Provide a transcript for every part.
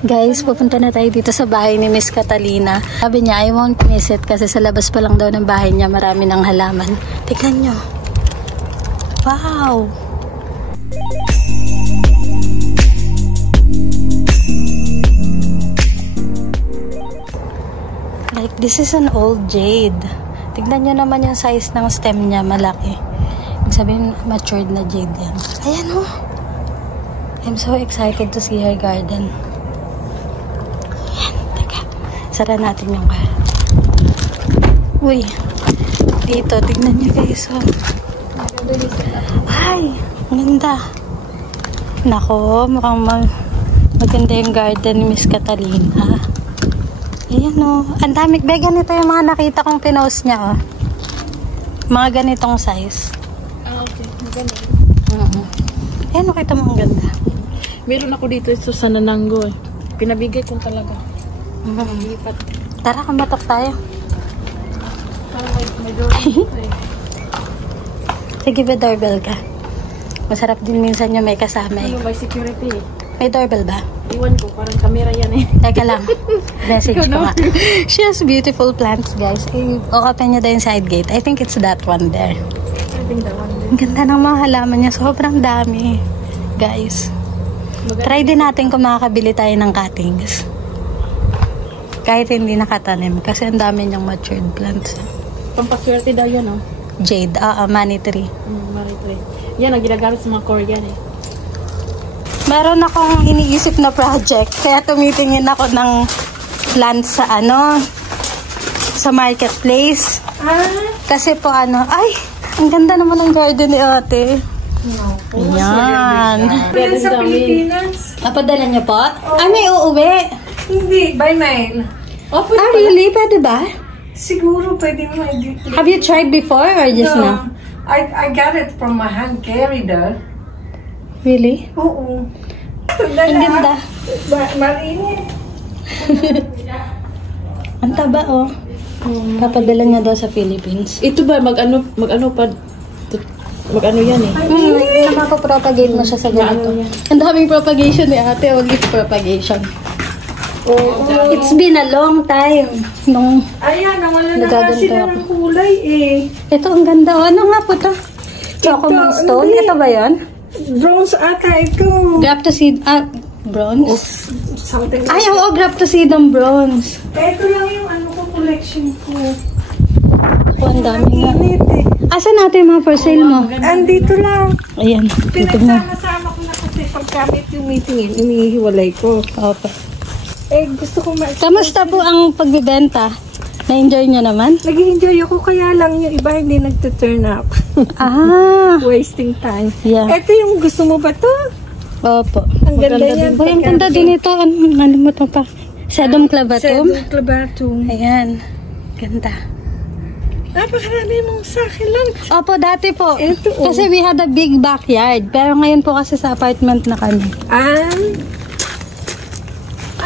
Guys, pupunta na tayo dito sa bahay ni Miss Catalina. Sabi niya, I won't miss it kasi sa labas pa lang daw ng bahay niya marami ng halaman. Tignan nyo. Wow! Like, this is an old jade. Tignan nyo naman yung size ng stem niya, malaki. Ibig sabihin, matured na jade yan. Ayan o. I'm so excited to see her garden. Sara natin yung uy, dito, tignan nyo guys. Oh. Ay, ganda. Nako, mukhang maganda yung garden ni Miss Catalina. Ayan o. Ang dami. Be, ganito yung mga nakita kong pinost niya. Oh. Mga ganitong size. Ah, okay. Maganda. Ayan, nakita mo ang ganda. Meron ako dito sa Nanango eh. Pinabigay ko talaga. Lipat. Tara, kamatok tayo. Parang may doorbell eh. Sige, may doorbell ka. Masarap din minsan yung may kasama eh. Ano, may security eh. May doorbell ba? Iwan ko, parang camera yan eh. Teka lang. Message ko nga. She has beautiful plants, guys. I-open niya daw yung side gate. I think it's that one there. I think that one there. Ang ganda ng mga halaman niya. Sobrang dami, guys. Maganda. Try din natin kung makakabili tayo ng cuttings. Kahit hindi nakatanim. Kasi ang dami niyang matured plants. Pampaswerte daw yun, oh. Jade. Money tree. Money tree. Yan ang ginagamit sa mga Korean eh. Meron akong iniisip na project. Kaya tumitingin ako ng plants sa sa marketplace. Kasi po ay, ang ganda naman ng garden ni ate. Ayan. Yan sa Pilipinas? Napadala niyo po? May uuwi. Hindi, by mail. Really? Pwede ba? Siguro pwede mo i-dictate. Have you tried before or just now? I got it from my hand carried there. Really? Oo. Ang ganda. Marinit. Ang taba, oh. Papadala niya daw sa Philippines. Ito ba, mag-ano yan eh. Napapropagate mo siya sa ganito. Ang daming propagation ni ate. Leaf propagation. It's been a long time. Ayan, nawala na nga Nagaganto sila ako. ng kulay eh. Ito, ang ganda. Ano nga po to? Chocolate stone? hindi. Ito ba yan? Bronze ata ito. Graptocid. Bronze? Something like Ay, oo, Graptocid ng bronze. Ito lang yung collection ko. Ang dami nga. Init eh. Asan natin yung mga for sale mo? Andito lang. Ayan. Dito na. Pinagsama-sama ko na kasi pagkamit yung meeting inihiwalay ko. Opo. Gusto ko Kamusta po ang pagbibenta? Na-enjoy nyo naman? Nag-enjoy ako kaya lang yung iba hindi nagte-turn up. Wasting time. Yeah. Ito yung gusto mo ba to? Opo. Ang ganda yan. Uy, ang ganda din ito. Ano mo ito pa? Sedum clavatum? Sedum clavatum. Ayan. Ganda. Napakarami mong succulent. Opo, dati po. Ito, Kasi we had a big backyard. Pero ngayon po kasi sa apartment na kami.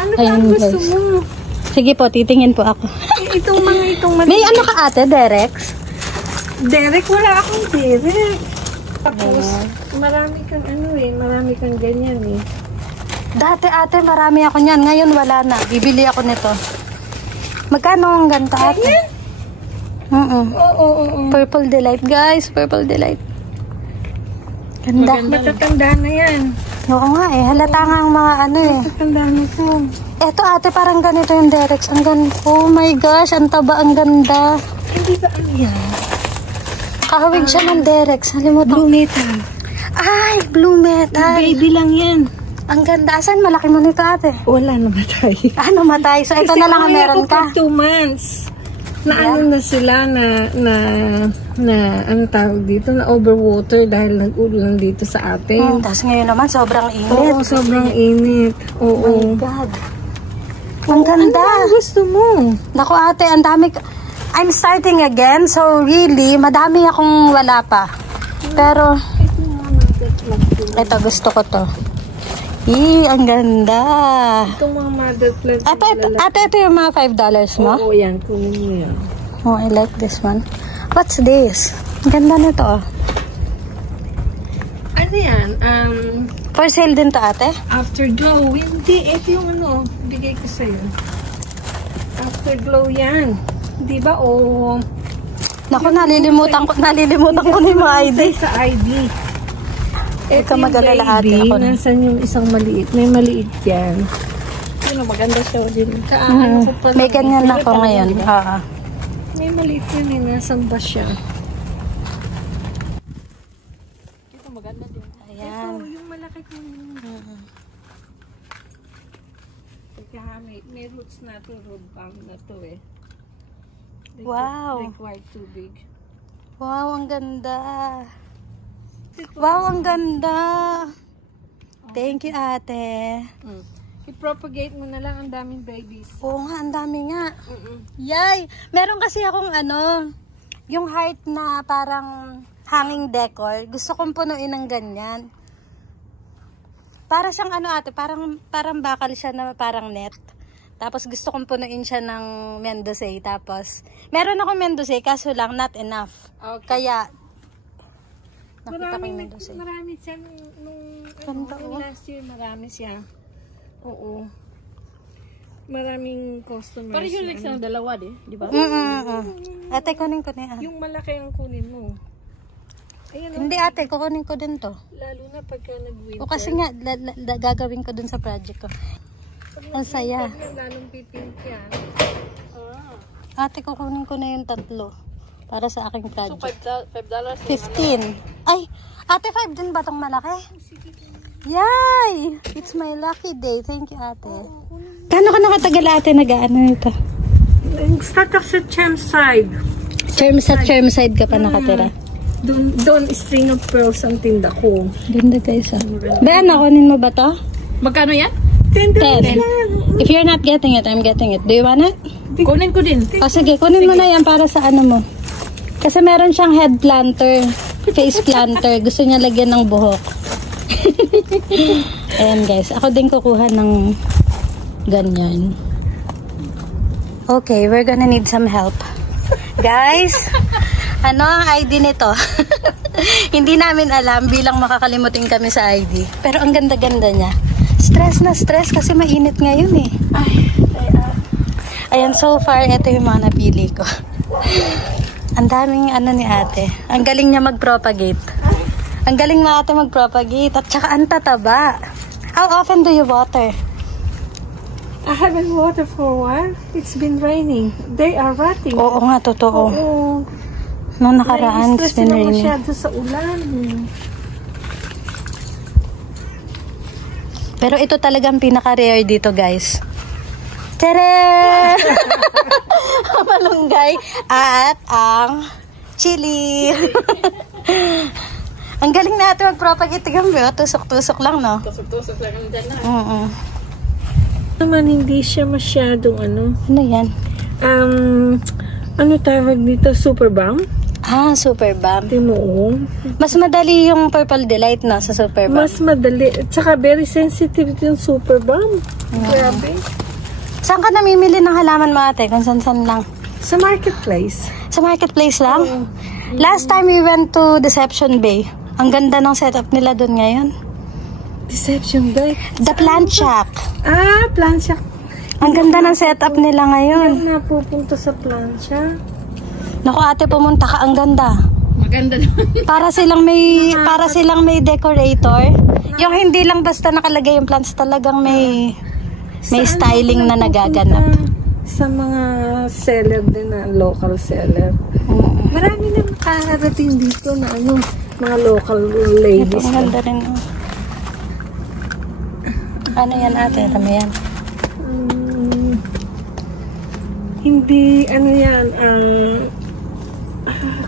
Ano pa Ayun, ang gusto guys. mo? Sige po, titingin po ako. Itong May ano ka ate, Derex? Derek, wala akong Derek. Tapos, marami kang ganyan eh. Dati ate, marami ako niyan. Ngayon wala na. Bibili ako nito. Magkano ang ganito ate? Oo. Purple Delight, guys. Purple Delight. Ganda. Matatanda na yan. Oo nga eh. Halata nga ang mga Matatanda na to. Eto ate, parang ganito yung Derex. Ang ganda. Oh my gosh, ang taba, ang ganda. Hindi ba ano yan? Kahawig siya ng Derex. Halimutan. Blue metal. Ay, blue metal. Baby lang yan. Ang ganda. Asan malaki mo nito ate? Wala na matay. Ano matay? So ito na lang ang meron ka. Kasi 2 months. Ano na sila na ano tawag dito, na overwater dahil nag-ulan dito sa atin. Tapos ngayon naman, sobrang init. Oo, sobrang init. Oh my God. Ang ganda. Ano gusto mo? Naku ate, ang dami. I'm starting again. So really, madami akong wala pa. Pero, ito gusto ko to. Ang ganda. Itong mga mother plants. Ate, ito yung mga $5 mo? Oo, yan. Kunin mo yan. Oh, I like this one. What's this? Ang ganda nito. Ano yan? For sale din to, ate? Afterglow. Hindi, ito yung ano, bigay ko sa'yo. Afterglow yan. Di ba? O... Naku, nalilimutan ko na yung mga ID. Sa ID. Ito mag-alala, ate. Ako na. Nasaan yung isang maliit? May maliit yan. Ano, maganda siya din. Kaano ko pa May ganyan na ako ngayon. May maliit yan eh. Nasaan ba siya? Ito maganda din. Ayan. Ito, yung malaki ko. May roots na to, root balm na to eh. Wow. Required too big. Wow, ang ganda. Wow, ang ganda. Thank you, ate. I-propagate mo na lang, ang daming babies. Oo nga, ang dami nga. Yay! Meron kasi akong yung heart na parang hanging decor. Gusto kong punuin ng ganyan. Para siyang ate, parang bakal siya na parang net. Tapos gusto kong punuin siya ng Mendocay. Tapos, meron akong Mendocay, kaso lang not enough. Okay. Kaya, nakita ko yung Mendocay. Marami siya nung last year, marami siya. Oo. Maraming customers. Parang yung next na dalawa, di ba? Ate, kunin ko na yan. Yung malaki ang kunin mo. Ayan, Hindi ate, kukunin ko din to. lalo na pagka nag-winter. O kasi nga, gagawin ko dun sa project ko. Ang saya. Lalong pipink yan. Ate, kukunin ko na yung 3 para sa aking So, project. $5. 15. Ay, ate, 5 din ba tong malaki? Yay! It's my lucky day. Thank you, ate. Kano ka nakatagal, ate, nag-ano ito? Start off sa Chermside. Chermside ka pa nakatira. Doon string of pearls ang tinda ko. Ganda guys, Ben, kunin mo ba to? Magkano yan? 10. 10. If you're not getting it, I'm getting it. Do you want it? Kunin ko din. O sige, kunin mo na yan para sa ano mo. Kasi meron siyang head planter, face planter. Gusto niya lagyan ng buhok. Ayan guys, ako din kukuha ng ganyan. Okay, we're gonna need some help. Guys, ano ang ID nito? Hindi namin alam bilang makakalimutin kami sa ID. Pero ang ganda-ganda niya. Stress na stress kasi mainit ngayon eh. Ayan, so far, ito yung mga napili ko. Ang daming ni ate. Ang galing niya mag-propagate. Ang galing mo ate mag-propagate. At saka ang tataba. How often do you water? I haven't watered for a while. It's been raining. They are rotting. Oo nga, totoo. Oo. Noong nakaraan, it's been raining. Masyado sa ulan. Pero ito talagang pinaka-rare dito, guys. Tere! Ang malunggay at ang chili. Ang galing natin mag-propagate. Tignan mo, tusok-tusok lang, no? Tusok-tusok lang dyan na. Naman hindi siya masyadong Ano yan? Ano tawag dito? Super balm? Ah, Super Balm. Timo. Mas madali yung Purple Delight na sa Super Balm. Mas madali. Tsaka very sensitive yung Super balm. Grabe. Saan ka namimili ng halaman mo ate? Kung saan lang? Sa marketplace. Sa marketplace lang? Last time we went to Deception Bay. Ang ganda ng setup nila doon ngayon. Deception Bay? The Plant Shack. Ah, Plant Shack. Ang ganda ng setup nila ngayon. Yung napupunta sa Plant Shack. Naku ate, pumunta ka. Ang ganda. Maganda naman. Para silang may decorator. Yung hindi lang basta nakalagay yung plants, talagang may styling na nagaganap. Sa mga seller din na local seller. Marami na nakarating dito na mga local ladies. Ito, ang ganda rin. Ano yan ate? Tama yan. Hindi, yan,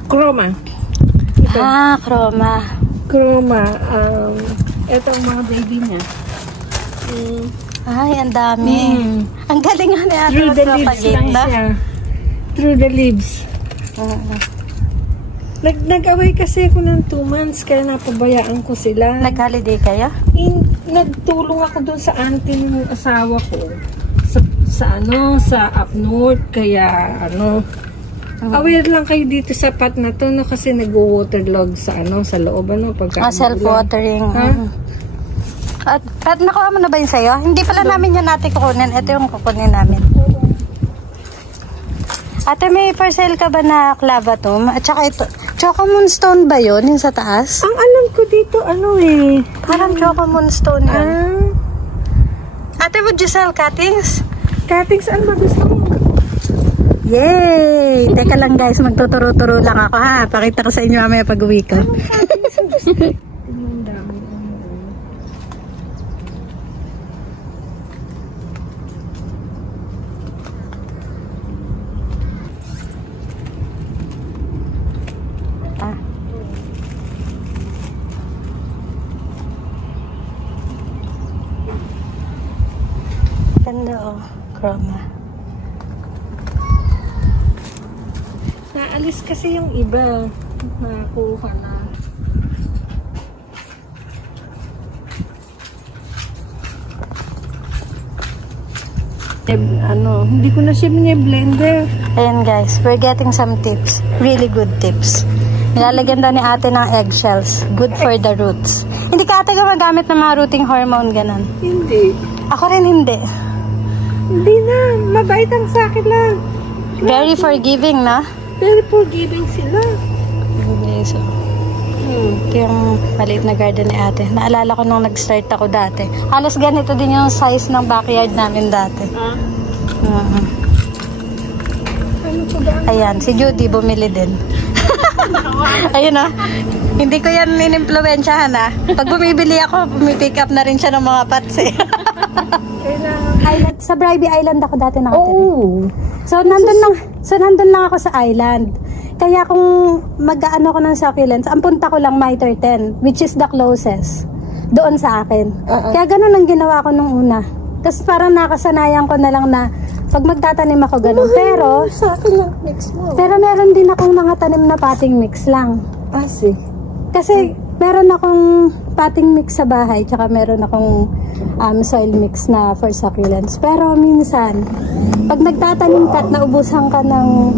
chroma. Ito. Ah, chroma. Chroma. Ito ang mga baby niya. Ay, ang dami. Ang galing nga ni ate Through the leaves mag-propagate lang na. siya. Through the leaves. Nag-away kasi ako ng 2 months kaya napabayaan ko sila. Nag-holiday kayo? Nagtulong ako doon sa auntie ng asawa ko. Sa up north, kaya aware lang kayo dito sa pat na to kasi nag-waterlog sa sa loob pagka Self-watering. At nakuha mo na ba yun sa'yo? Hindi pala namin yan natin kukunin. Ito yung kukunin namin. Ate, may for sale ka ba na clavatum? At saka ito, Choco Moonstone ba yun? Yung sa taas? Ang alam ko dito, ano eh. Parang Choco Moonstone yun. Ate, would you sell cuttings? Cuttings, ano ba gusto mo? Yay! Teka lang guys, magtuturo-turo lang ako ha. Pakita ko sa inyo mamaya pag-uwi ko. Ganda oh, chroma. Naalis kasi yung iba. Nakuha na. Hindi ko na siya blender. Ayan guys, we're getting some tips. Really good tips. Nilalagyan daw ni ate ng eggshells. Good for the roots. Hindi ka ate gumagamit ng mga rooting hormone ganon? Hindi. Ako rin hindi. Hindi na. Mabait ang sa akin lang. Very forgiving na. Very forgiving sila. Okay, so ito yung maliit na garden ni ate. Naalala ko nung nag-start ako dati. Halos ganito din yung size ng backyard namin dati. Ano ko ba? Ayan, si Judy bumili din. Ayun o. Hindi ko yan in-influensyahan ha. Pag bumibili ako, pumipick up na rin siya ng mga pots eh. Island, sa Bribey Island ako dati nakatira. Oh. So nandun lang ako sa island. Kaya kung mag-aano ko ng succulents, ang punta ko lang Mitre 10, which is the closest doon sa akin. Kaya ganun ang ginawa ko nung una. Tapos parang nakasanayan ko na lang na pag magtatanim ako ganun. Pero sa akin lang mix mo. Pero meron din akong mga tanim na potting mix lang. Kasi meron akong potting mix sa bahay, tsaka meron akong soil mix na for succulents. Pero minsan, pag nagtatanim ka at naubusan ka ng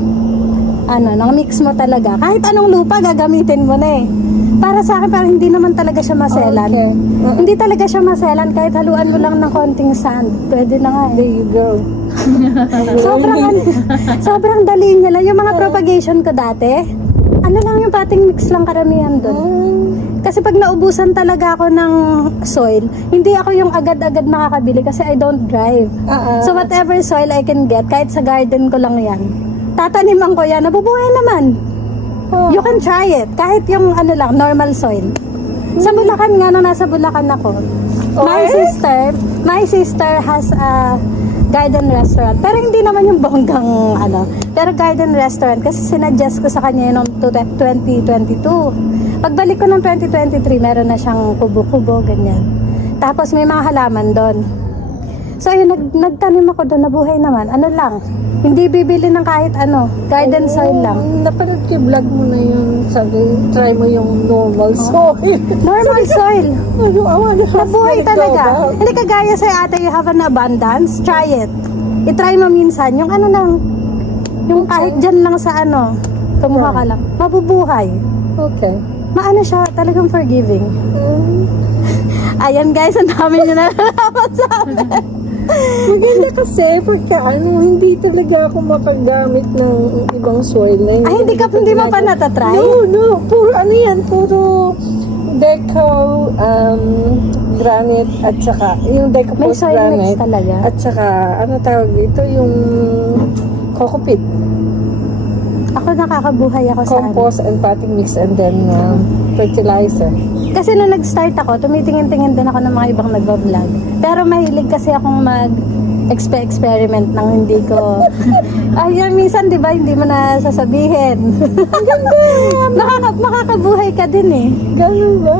mix mo talaga, kahit anong lupa gagamitin mo na eh. Para sa akin, parang hindi naman talaga siya maselan. Okay. Hindi talaga siya maselan, kahit haluan mo lang ng konting sand. Pwede na nga. There you go. sobrang dali niya lang. Yung mga propagation ko dati, ano lang yung potting mix lang karamihan doon. Kasi pag naubusan talaga ako ng soil, hindi ako yung agad-agad makakabili kasi I don't drive. So whatever soil I can get, kahit sa garden ko lang yan, tataniman ko yan, nabubuhay naman. You can try it, kahit yung normal soil. Sa Bulacan nga, nung nasa Bulacan ako, my sister has a garden restaurant. Pero hindi naman yung bonggang pero garden restaurant kasi sinadjust ko sa kanya noong 2022. Pagbalik ko ng 2023, meron na siyang kubo-kubo, ganyan. Tapos may mga halaman doon. So ayun, nagtanim ako doon, nabuhay naman. Hindi bibili ng kahit garden soil lang. Napanood ko yung vlog mo na yun. Sabi, try mo yung normal soil. Normal soil. Nabuhay talaga. About. Hindi kagaya sa ate, you have an abundance, try it. I-try mo minsan, yung yung kahit dyan lang sa kumuha ka lang, mabubuhay. Okay. Maano siya, talagang forgiving. Ayan guys, ang dami nyo nalalaman sa amin. Maganda kasi, pagka hindi talaga ako makagamit ng ibang soil na yun. Hindi mo pa natatry? No. Puro puro deco, granite, at saka, yung deco may post soil granite. mix talaga? At saka, tawag ito, yung coco peat. Ako nakakabuhay ako sa compost and potting mix and then fertilizer. Kasi nung nag-start ako, tumitingin-tingin din ako ng mga ibang nag-vlog. Pero mahilig kasi akong mag-experiment ng hindi ko... minsan, di ba, hindi mo na sasabihin. Ang ganda! Makakabuhay ka din eh. Ganun ba?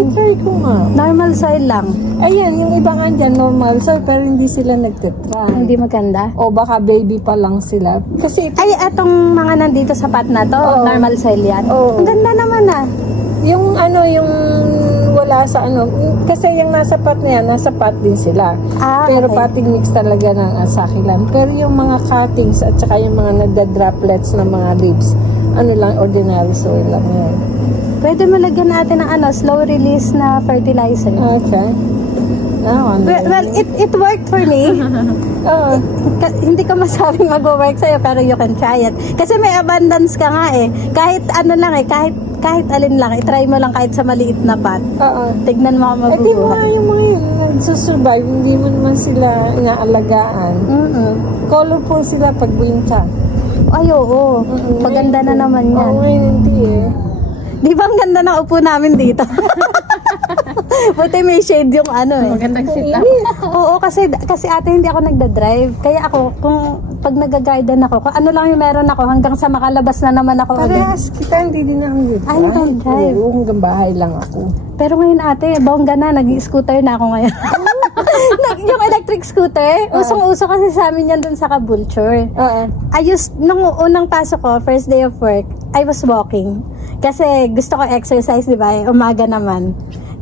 I-try ko nga. Normal soil lang. Ayan, yung iba nga dyan, normal soil, pero hindi sila nagtitry. Hindi maganda? O baka baby pa lang sila. Kasi etong mga nandito sa pot na to, normal soil yan. Ang ganda naman ah. Yung yung wala sa kasi yung nasa pot na yan, nasa pot din sila. Pero okay. Potting mix talaga ng sakilan. Pero yung mga cuttings at saka yung mga nagda-droplets ng mga leaves, lang, ordinary soil lang yan. Pwede mo lagyan natin ng slow release na fertilizer. Okay. Well, it worked for me. Hindi ko masabing mag-work sa'yo, pero you can try it. Kasi may abundance ka nga eh. Kahit ano lang eh, kahit alin lang, i-try mo lang kahit sa maliit na pot. Tignan mo kung Di mo mabubuhay. nga yung mga yun, nagsusurvive, hindi mo naman sila inaalagaan. Colorful sila pag winter. Ay, oo. Maganda na naman yan. Oo, ngayon hindi eh. Di ba ang ganda ng upo namin dito? Buti may shade yung ano eh. Magandang sita. Oo, kasi ate hindi ako nagda-drive. Kaya ako, kung pag nag-garden ako, kung ano lang yung meron ako, hanggang sa makalabas na naman ako ulit. Parehas kita, hindi din ako nag-drive. Ay, nag-drive. Oo, hanggang bahay lang ako. Pero ngayon ate, bongga na, nag-scooter na ako ngayon. Yung electric scooter, usong-uso kasi sa amin yan dun sa Caboolture. Nung unang pasok ko, first day of work, I was walking. Kasi gusto ko exercise, di ba? Umaga naman.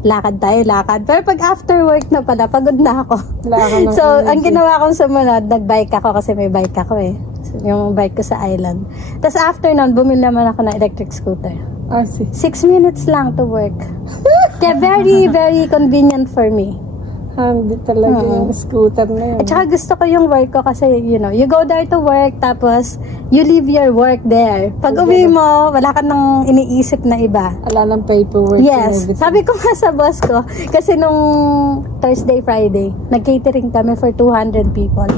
Lakad tayo, lakad. Pero pag after work na pala, pagod na ako. So, ang ginawa kong sumunod, nag-bike ako kasi may bike ako eh. Yung bike ko sa island. Tapos after nun, bumili naman ako ng electric scooter. 6 minutes lang to work. Kaya very, very convenient for me. Handy talaga yung scooter na yun. At saka gusto ko yung work ko kasi, you know, you go there to work, tapos you leave your work there. Pag uwi mo, wala ka nang iniisip na iba. Wala ng paperwork. Yes. Sabi ko nga sa boss ko, kasi nung Thursday, Friday, nag-catering kami for 200 people.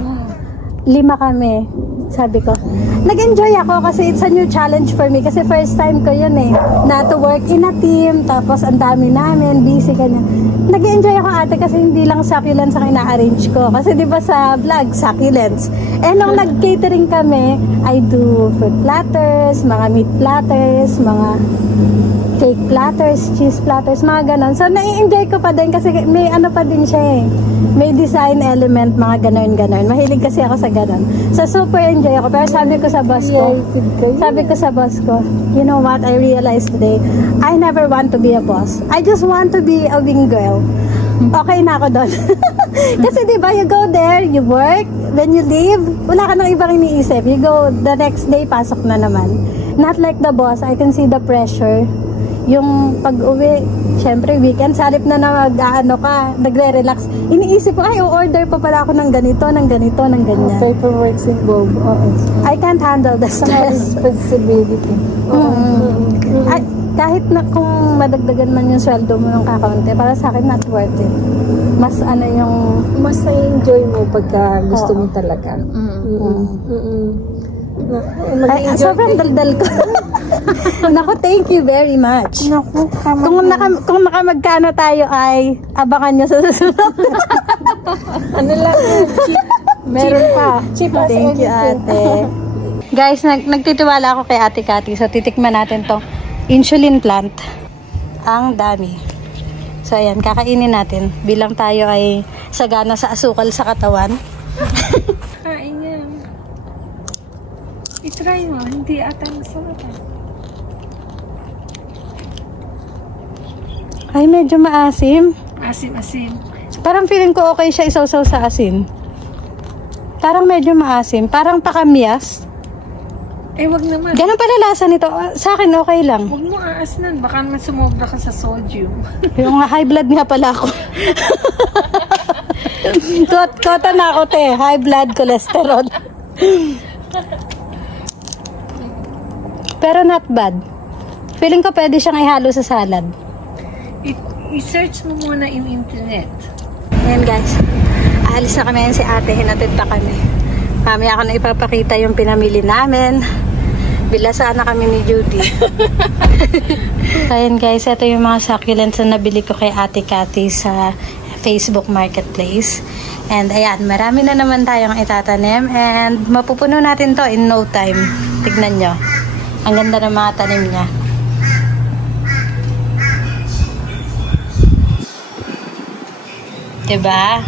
5 kami. Sabi ko, nag-enjoy ako kasi it's a new challenge for me. Kasi first time ko yun eh, na to work in a team, tapos ang dami namin, busy ka na. Nag-enjoy ako ate kasi hindi lang succulents ang ina-arrange ko. Kasi di ba sa vlog, succulents. Eh nung nag-catering kami, I do fruit platters, mga meat platters, mga cake platters, cheese platters, mga ganon. So nai-enjoy ko pa din kasi may ano pa din siya eh. May design element, mga ganon-ganon. Mahilig kasi ako sa ganon. So super enjoy ako. Pero sabi ko sa boss ko, you know what, I realized today, I never want to be a boss. I just want to be a wing girl. Okay na ako doon. Kasi diba, you go there, you work, then you leave, wala ka nang ibang iniisip. You go, the next day, pasok na naman. Not like the boss, I can see the pressure. Yung pag-uwi, syempre weekend, sa halip na mag-ano ka, nagre-relax. Iniisip ko, ay, o-order pa pala ako ng ganito, ng ganito, ng ganyan. Paperwork involved. I can't handle the stress. Responsibility. Ay, kahit na kung madagdagan man yung sweldo mo ng kakaunti, para sa akin not worth it. Mas ano yung... Mas na-enjoy mo pagka gusto mo talaga. Ay, sobrang daldal ko. Naku, thank you very much. Naku, kung nakamagkano tayo ay abangan nyo sa susunod. Ano lang yun? Meron pa. Cheap as Thank you, ate. Guys, nagtitiwala ako kay Ate Cathy. So, titikman natin to insulin plant. Ang dami. So, ayan, kakainin natin. Bilang tayo ay sagana sa asukal sa katawan. Kain yan. I-try mo. Hindi ata masarap. Ay, medyo maasim. Asim-asim. Parang feeling ko okay siya isawsaw sa asin. Parang medyo maasim. Parang pakamyas. Eh, wag naman. Ganun pala lasa nito. Sa akin, okay lang. Huwag mo aasnan. Baka naman sumobra ka sa sodium. Yung high blood nga pala ako. Kota na ako, te. High blood cholesterol. Pero not bad. Feeling ko pwede siyang ihalo sa salad. I-search mo muna in internet. Ayan guys. Aalis na kami si ate. Hinatid pa kami. Mamaya ako na ipapakita yung pinamili namin. Bilasaan na kami ni Judy. Ayan guys. Ito yung mga succulents na nabili ko kay Ate Cathy sa Facebook Marketplace. And ayan. Marami na naman tayong itatanim. And mapupuno natin to in no time. Tignan nyo. Ang ganda ng mga tanim niya. Diba?